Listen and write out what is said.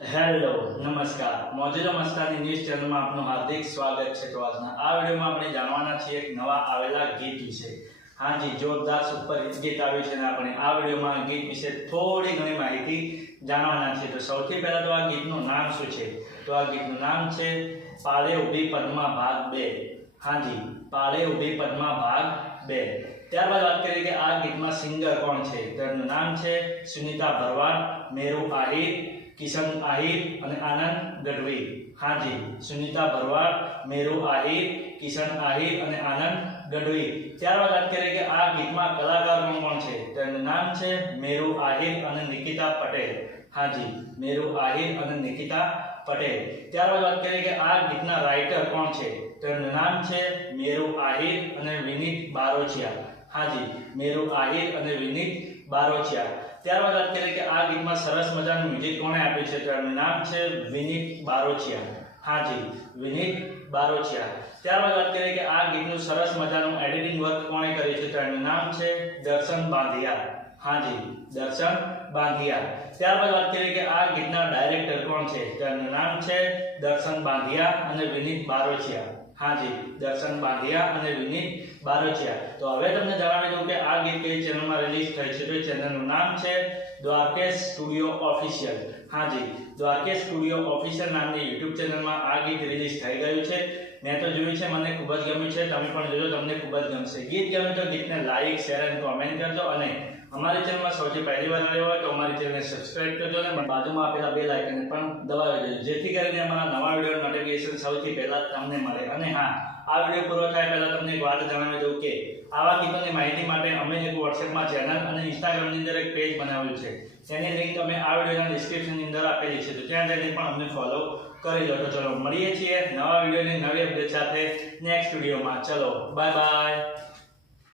Hello નમસ્કાર મોજેલો Mastani news ચેનલમાં આપનું હાર્દિક સ્વાગત છે। તો આજના આ વિડીયોમાં આપણે જાણવાના છીએ એક નવા આવેલા ગીત વિશે। હાજી જોરદાર સુપર ગીત આવ્યું છે અને આપણે આ વિડીયોમાં ગીત વિશે થોડી ઘણી માહિતી જાણવાના છીએ। તો સૌથી પહેલા તો આ ગીતનું નામ શું છે? તો આ ગીતનું નામ છે પાળે ઊભી પદ્મા ભાગ 2। હાજી પાળે ઊભી પદ્મા ભાગ 2। ત્યારબાદ વાત કરીએ કે આ ગીતમાં સિંગર કોણ છે? તો એનું નામ છે સુનિતા ભરવાડ, મેરુ આહિર, કિશન આહિર અને આનંદ ગઢવી। હાજી સુનિતા ભરવાડ, મેરુ આહિર, કિશન આહિર અને આનંદ ગઢવી। ત્યારબાદ વાત કરીએ કે આ ગીતમાં કલાકાર કોણ છે? તો એનું નામ છે મેરુ આહિર અને નિકિતા પટેલ। હાજી મેરુ આહિર અને નિકિતા પટેલ। ત્યારબાદ વાત કરીએ કે આ ગીતના રાઇટર કોણ છે? તો એનું નામ છે મેરુ આહિર અને વિનીત બારોચિયા। હાજી મેરુ આહિર અને વિનીત બારોચિયા। ત્યારબાદ વાત કરીએ કે આ ગીતમાં સરસ મજાનું મ્યુઝિક કોણે આપ્યું છે? તો એનું નામ છે વિનીત બારોચિયા। હાજી વિનીત બારોચિયા। ત્યારબાદ વાત કરીએ કે આ ગીતનું સરસ મજાનું એડિટિંગ વર્ક કોણે કર્યું છે? તો એનું નામ છે દર્શન બાંધિયા। હાજી દર્શન બાંધિયા। ત્યારબાદ વાત કરીએ કે આ ગીતના ડાયરેક્ટર કોણ છે? તો એનું નામ છે દર્શન બાંધિયા અને વિનીત બારોચિયા। હાજી દર્શન બાંધિયા અને વિનીત બારોચિયા। તો હવે તમને જણાવી દઉં કે આ ગીત કઈ ચેનલમાં રિલીઝ થઈ છે? તો ચેનલનું નામ છે દ્વારકેશ સ્ટુડિયો ઓફિશિયલ। હાજી દ્વારકેશ સ્ટુડિયો ઓફિશિયલ નામની YouTube ચેનલમાં આ ગીત રિલીઝ થઈ ગયું છે। મેં તો જોયું છે, મને ખૂબ જ ગમ્યું છે, તમે પણ જોજો, તમને ખૂબ જ ગમશે। ગીત ગમે તો ગીતને લાઈક, શેર અને કોમેન્ટ કરજો અને અમારી ચેનલમાં સૌથી પહેલી વાર આવ્યો હોય તો અમારી ચેનલને સબસ્ક્રાઇબ કરજો અને બાજુમાં આપેલા બેલ આઇકનને પણ દબાવી દેજો, જેથી કરીને અમારા નવા વિડીયો નોટિફિકેશન સૌથી પહેલા તમને મળે। અને હા, આ વિડીયો પૂરો થાય પહેલા તમને એક વાત જણાવી દઉં કે આવા ગીતોની માહિતી માટે અમે એક WhatsAppમાં ચેનલ અને Instagramની અંદર એક પેજ બનાવેલું છે, જેની લિંક તમે આ વિડીયોના ડિસ્ક્રિપ્શનની અંદર આપેલી છે, તો ત્યાં જઈને પણ અમને ફોલો કરી લો। તો ચલો મળીએ છીએ નવા વિડીયોની નવી અપડેટ સાથે નેક્સ્ટ વિડીયોમાં। ચલો બાય બાય।